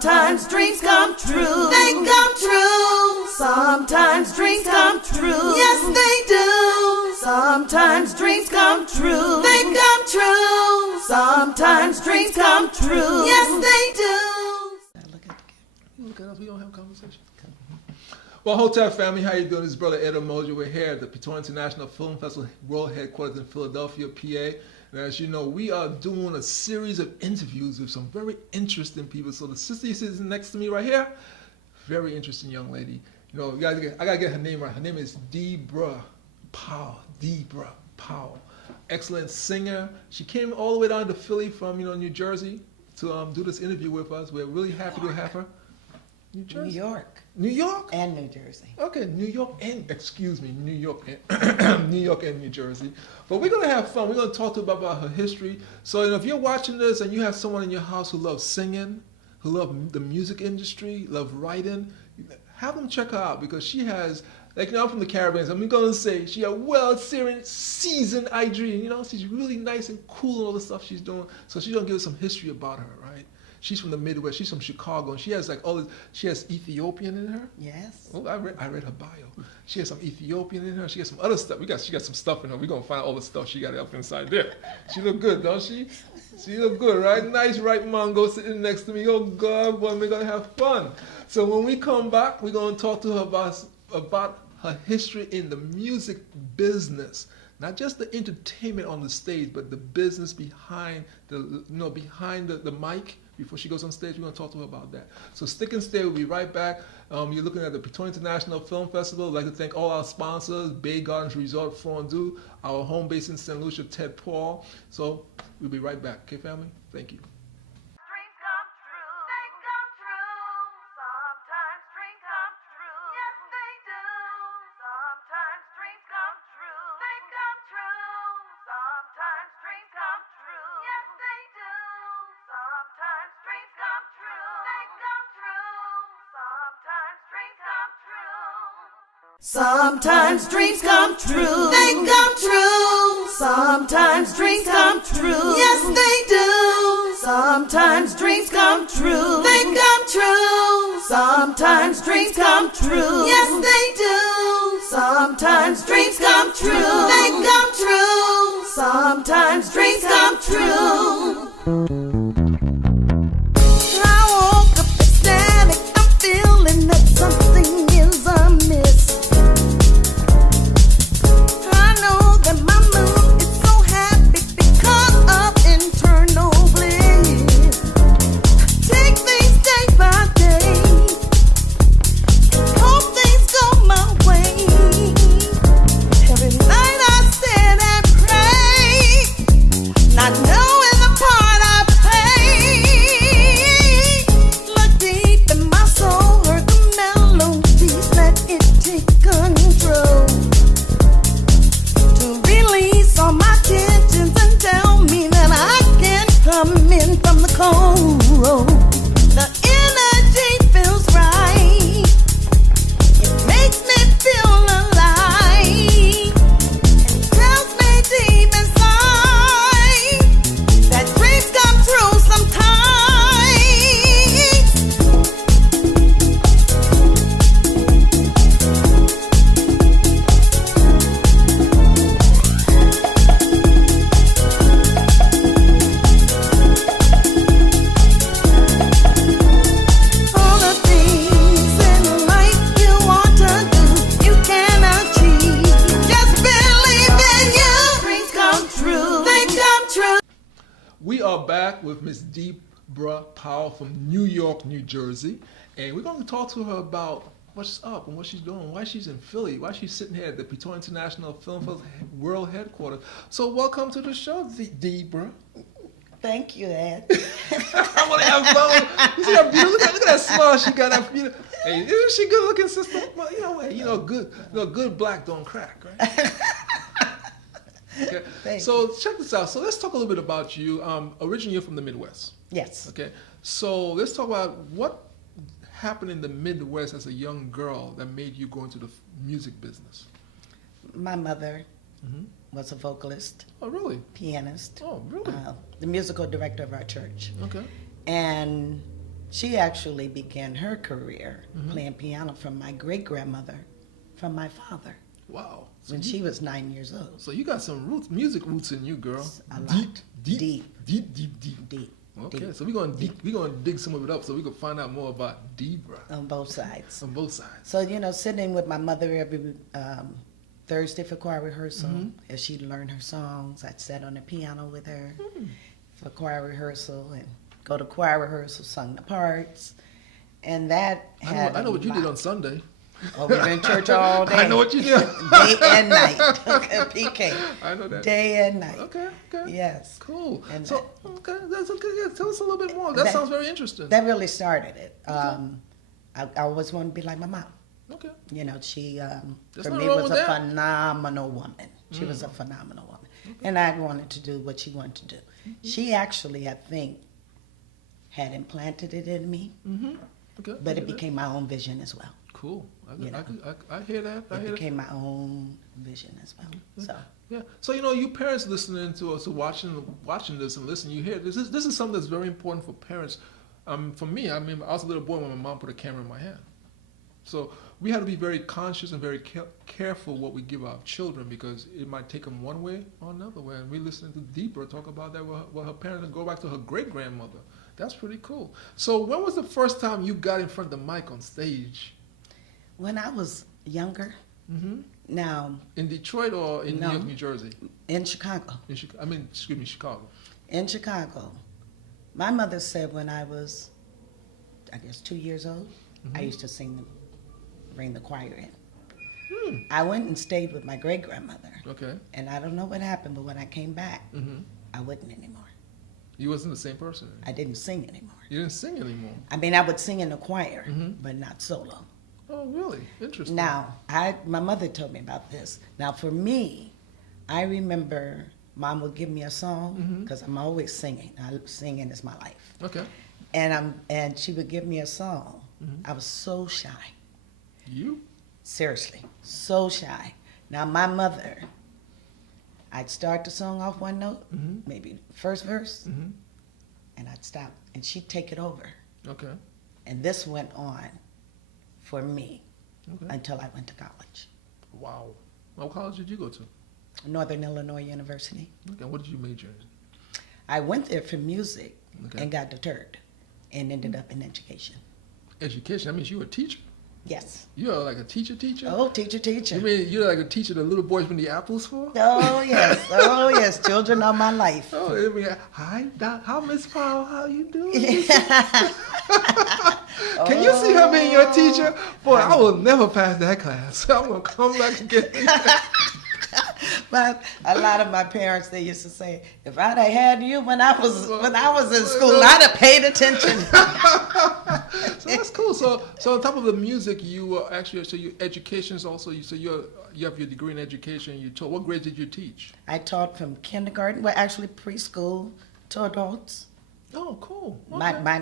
Sometimes dreams come true. They come true. Sometimes dreams come true. Yes, they do. Sometimes dreams come true. They come true. Sometimes dreams come true. Yes, they do. Look at us. We don't have a conversation. Well, Hotel family, how you doing? This is Brother Ed Umoja. We're here at the Piton International Film Festival World Headquarters in Philadelphia, PA. And as you know, we are doing a series of interviews with some very interesting people. So the sister who sits next to me right here, very interesting young lady. You know, I gotta get her name right. Her name is Debra Powell. Debra Powell, excellent singer. She came all the way down to Philly from New Jersey to do this interview with us. We're really happy to have her. New York. New York? And New Jersey. Okay, New York and New York and New York and New Jersey. But we're gonna have fun. We're gonna talk to her about her history. So if you're watching this and you have someone in your house who loves singing, who loves the music industry, love writing, have them check her out because she has, I'm from the Caribbean, so I'm gonna say she a seasoned Idri. She's really nice and cool and all the stuff she's doing. So she's gonna give us some history about her, right? She's from the Midwest. She's from Chicago, and she has She has Ethiopian in her. Yes. Oh, I read her bio. She has some Ethiopian in her. She has some other stuff. She got some stuff in her. We're gonna find all the stuff she got up inside there. She look good, don't she? She look good, right? Nice, right, Mongo sitting next to me. Oh God, boy, we're gonna have fun. So when we come back, we're gonna talk to her about her history in the music business. Not just the entertainment on the stage, but the business behind the mic. Before she goes on stage, we're going to talk to her about that. So stick and stay. We'll be right back. You're looking at the Piton International Film Festival. I'd like to thank all our sponsors, Bay Gardens Resort Fondue, our home base in St. Lucia, Ted Paul. So we'll be right back. Okay, family? Thank you. Sometimes dreams come true. They come true. Sometimes dreams come true. Yes, they do. Sometimes dreams come true. They come true. Sometimes dreams come true. Yes, they do. Sometimes dreams come true. They come true. Sometimes dreams come true. I woke up ecstatic. I'm feeling that something is amiss. We are back with Miss Debra Powell from New York, New Jersey, and we're going to talk to her about what's up and what she's doing, why she's in Philly, why she's sitting here at the Piton International Film Festival World Headquarters. So welcome to the show, Debra. Thank you, Ed. I want to have fun. You see how beautiful? Look at that smile she got. That beautiful. Hey, isn't she good looking, sister? Well, good black don't crack, right? Okay. So check this out. So let's talk a little bit about you. Originally, you're from the Midwest. Yes. Okay. So let's talk about what happened in the Midwest as a young girl that made you go into the music business. My mother was a vocalist. Oh, really? Pianist. Oh, really? The musical director of our church. Okay. And She actually began her career playing piano from my great-grandmother, from my father, Wow. So when she was 9 years old. So you got some roots, music roots in you, girl. A lot. Deep. Deep. Okay, Deep. so we're gonna dig some of it up so we can find out more about Debra On both sides. on both sides. So, sitting with my mother every Thursday for choir rehearsal, as she learned her songs, I'd sit on the piano with her for choir rehearsal and go to choir rehearsal, sung the parts. And that had I know a what you did lot. on Sunday. Oh, we were in church all day. I know what you did. Day and night. Okay, PK. I know that. Day and night. Okay. Yes. Cool. And So, okay, that's okay. Yeah, tell us a little bit more. That sounds very interesting. That really started it. I always wanted to be like my mom. Okay. She, There's for nothing me, wrong was with a that. phenomenal woman. She was a phenomenal woman. And I wanted to do what she wanted to do. She actually, I think, had implanted it in me, Okay. but it became my own vision as well. Cool. I You know. hear that. I It hear that. became my own vision as well. So, Yeah. So you parents listening to us, watching this and listening, you hear this is something that's very important for parents. For me, I mean, I was a little boy when my mom put a camera in my hand. So we had to be very conscious and very careful what we give our children because it might take them one way or another way. And we listening to Debra talk about that with her parents and go back to her great grandmother. That's pretty cool. So when was the first time you got in front of the mic on stage? when I was younger, now In Detroit or in No. New York, New Jersey? in Chicago, Chicago. in Chicago, my mother said when I was, I guess, 2 years old, I used to bring the choir in. I went and stayed with my great grandmother, Okay. and I don't know what happened, but when I came back, I wouldn't anymore. You wasn't the same person. I didn't sing anymore. You didn't sing anymore. I mean, I would sing in the choir, but not solo. Oh, really? Interesting. Now, my mother told me about this. Now, for me, I remember Mom would give me a song because I'm always singing. Singing is my life. Okay. And she would give me a song. I was so shy. You? Seriously, so shy. Now, my mother, I'd start the song off one note, maybe first verse, and I'd stop, and she'd take it over. Okay. And this went on for me Okay. until I went to college. Wow. What college did you go to? Northern Illinois University. Okay. What did you major in? I went there for music Okay. and got deterred and ended up in education. Education. That means you were a teacher. Yes. You're like a teacher? Oh, teacher. You mean you're like a teacher that little boys bring the apples for? Oh, yes. Oh, yes. Children are my life. Oh, I mean, hi, Doc. How Miss Powell? How you doing? Can you see her being your teacher? Boy, I will never pass that class. I'm gonna come back and get you. But a lot of my parents, they used to say, if I'd have had you when I was in school, I'd have paid attention. So that's cool. So on top of the music, you actually, so your education is also, you have your degree in education. You taught, what grade did you teach? I taught from kindergarten, well, actually preschool to adults. Oh, cool. Okay.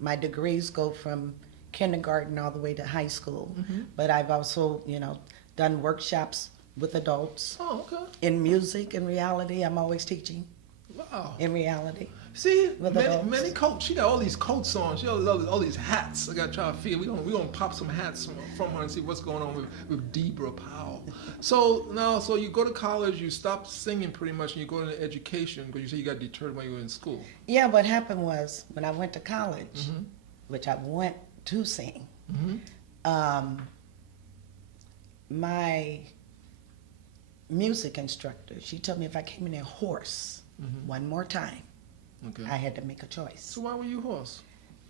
My degrees go from kindergarten all the way to high school, but I've also, done workshops with adults. Oh, okay. In music, in reality, I'm always teaching. Wow. In reality. See, With many adults. coats. She got all these coats on. She got all these hats. I got to try to figure. We're gonna pop some hats from her and see what's going on with Debra Powell. So now, so you go to college, you stop singing pretty much, and you go into education because you say you got deterred when you were in school. Yeah, what happened was when I went to college, which I went to sing, my music instructor, she told me if I came in there hoarse one more time, Okay. I had to make a choice. So why were you hoarse?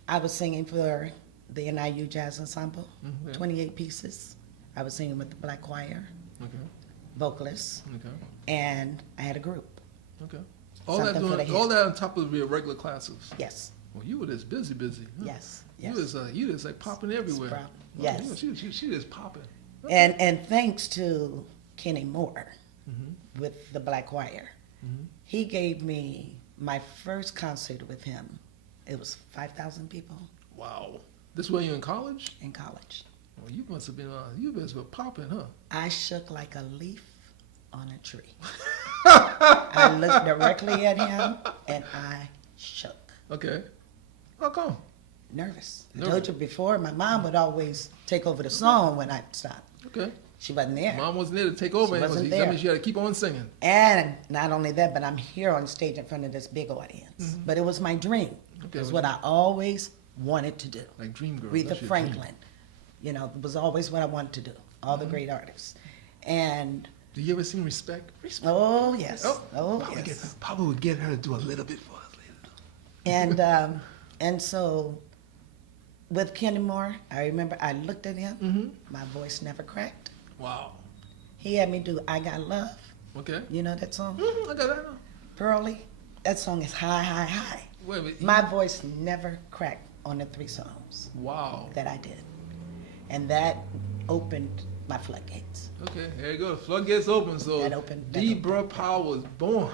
I was singing for the NIU Jazz Ensemble, Yeah. 28 pieces. I was singing with the black choir, Okay. vocalists, Okay. and I had a group. Okay. All that Something for the all hit. that on top of your regular classes. Yes, Well, you were just busy. Huh? yes, You yes. was like popping everywhere. proud. Oh, Yes. yeah, she just popping. And thanks to Kenny Moore Mm-hmm. with the black choir, he gave me my first concert with him. It was 5,000 people Wow. This way you in college? in college. Well, you must have been popping, huh? I shook like a leaf on a tree. I looked directly at him and I shook. Okay. How come? Nervous. I Nervous. told you before, my mom would always take over the song when I stopped. Okay. She wasn't there. Mom wasn't there to take over. She wasn't That there. means you had to keep on singing. And not only that, but I'm here on stage in front of this big audience. But it was my dream. Okay, It was well, what I always wanted to do. Like Dream Girl. Aretha that's your Franklin. You know, it was always what I wanted to do. All the great artists. And, dream. Do you ever sing Respect? Respect. oh, yes. Oh, Papa yes. Papa would get her to do a little bit for us later. And so with Kenny Moore, I remember I looked at him. My voice never cracked. Wow. He had me do I Got Love. Okay. You know that song? I got that now. Pearly. That song is high, high, high. Wait a minute. My voice never cracked on the 3 songs Wow. that I did. And that opened my floodgates. Okay, here you go. The floodgates open. So That opened- that Deborah Powell was born.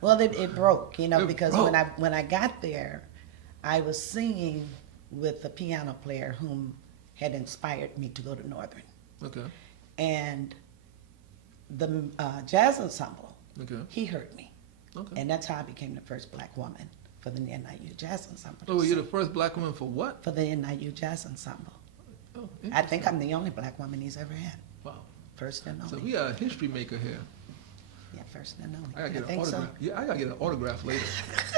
Well, it broke, you know, It because broke. when I got there, I was singing with a piano player whom had inspired me to go to Northern. Okay. And the jazz ensemble, Okay. he heard me. Okay. And that's how I became the first black woman for the NIU Jazz Ensemble. Oh, you're the first black woman for what? For the NIU Jazz Ensemble. Oh, I think I'm the only black woman he's ever had. Wow. First and So only. we got a history maker here. Yeah, first and only. I gotta get an think autograph. so. Yeah, I gotta get an autograph later.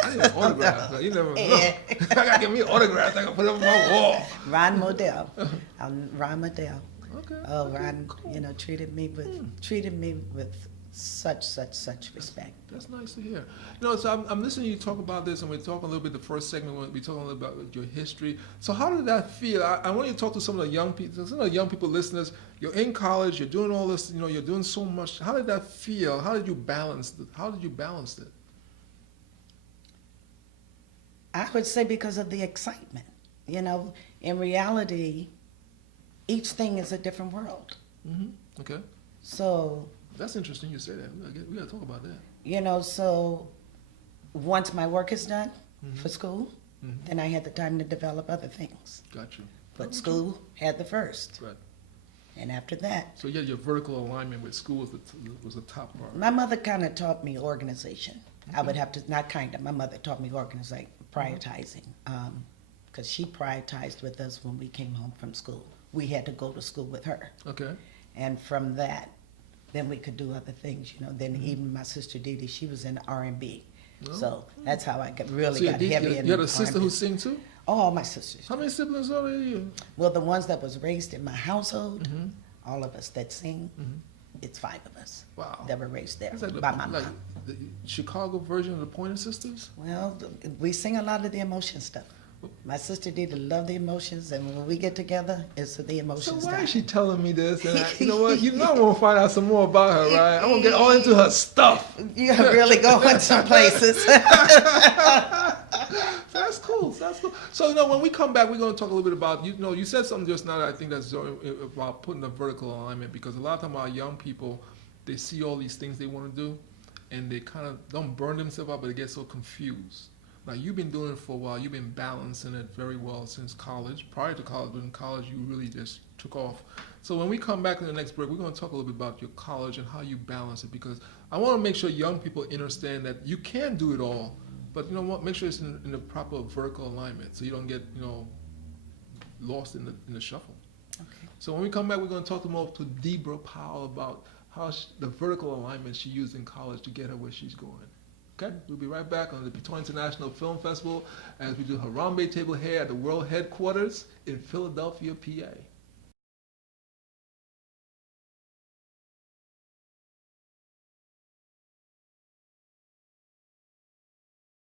I need an autograph. You never know. Yeah. I gotta get me an autograph. I gotta put it on my wall. Ron Modell. Ron Modell. Okay. Oh, Ron, Cool. you know, treated me with such respect. That's nice to hear. You know, so I'm listening to you talk about this, and we're talking a little bit. The first segment, we're talking a little bit about your history. So, how did that feel? I want you to talk to some of the young people, some of the young people listeners. You're in college. You're doing all this. You know, you're doing so much. How did that feel? How did you balance it? How did you balance it? I would say because of the excitement. You know, in reality, each thing is a different world. Okay. So, That's interesting. You say that. We gotta talk about that. you know, so once my work is done for school, then I had the time to develop other things. Got you. But school had the first. Right. And after that, So, yeah, your vertical alignment with school was the top part. my mother kind of taught me organization. I would have to, not kind of, my mother taught me organizing, prioritizing. Because she prioritized with us when we came home from school. We had to go to school with her. Okay. And from that, then we could do other things, you know. Then even my sister Dee Dee, she was in R&B. So that's how I really got heavy in you had a sister R&B. who sing too? All my sisters. How many siblings are there? Well, the ones that was raised in my household, all of us that sing, it's 5 of us Wow. that were raised there It's like by my like mom. the Chicago version of the Pointer Sisters? Well, we sing a lot of the emotion stuff. My sister Dee Dee loved the emotions, and when we get together, it's the So emotions. why time. is she telling me this? And you know what? You know I'm gonna find out some more about her, right? I'm gonna get all into her stuff. You're really going some places. That's cool. That's cool. So, you know, when we come back, we're going to talk a little bit about, you know, you said something just now that I think that's about putting a vertical alignment, because a lot of times our young people, they see all these things they want to do, and they kind of don't burn themselves out, but they get so confused. Now, you've been doing it for a while. You've been balancing it very well since college. Prior to college, but in college, you really just took off. So when we come back in the next break, we're going to talk a little bit about your college and how you balance it, because I want to make sure young people understand that you can do it all, but you know what? Make sure it's in the proper vertical alignment, so you don't get, you know, lost in the shuffle. Okay. So when we come back, we're going to talk more to Deborah Powell about how the vertical alignment she used in college to get her where she's going. Okay, we'll be right back on the Piton International Film Festival as we do Harambe Table here at the World Headquarters in Philadelphia, PA.